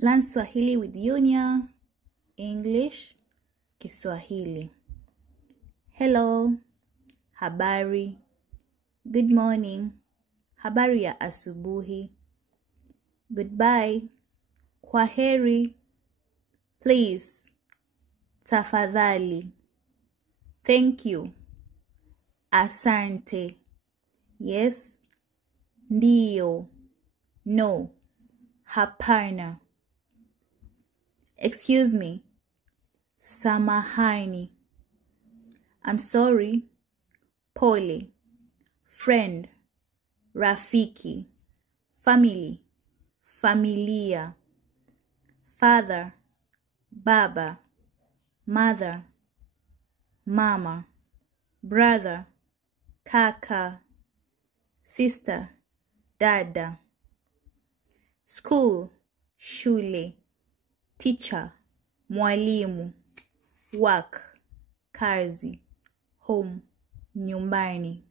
Learn Swahili with Yunya. English, Kiswahili. Hello, habari. Good morning, habari ya asubuhi. Goodbye, kwaheri. Please, tafadhali. Thank you, asante. Yes, ndiyo. No, hapana. Excuse me, samahani. I'm sorry, pole. Friend, rafiki. Family, familia. Father, baba. Mother, mama. Brother, kaka. Sister, dada. School, shule. Teacher, mwalimu. Work, kazi. Home, nyumbani.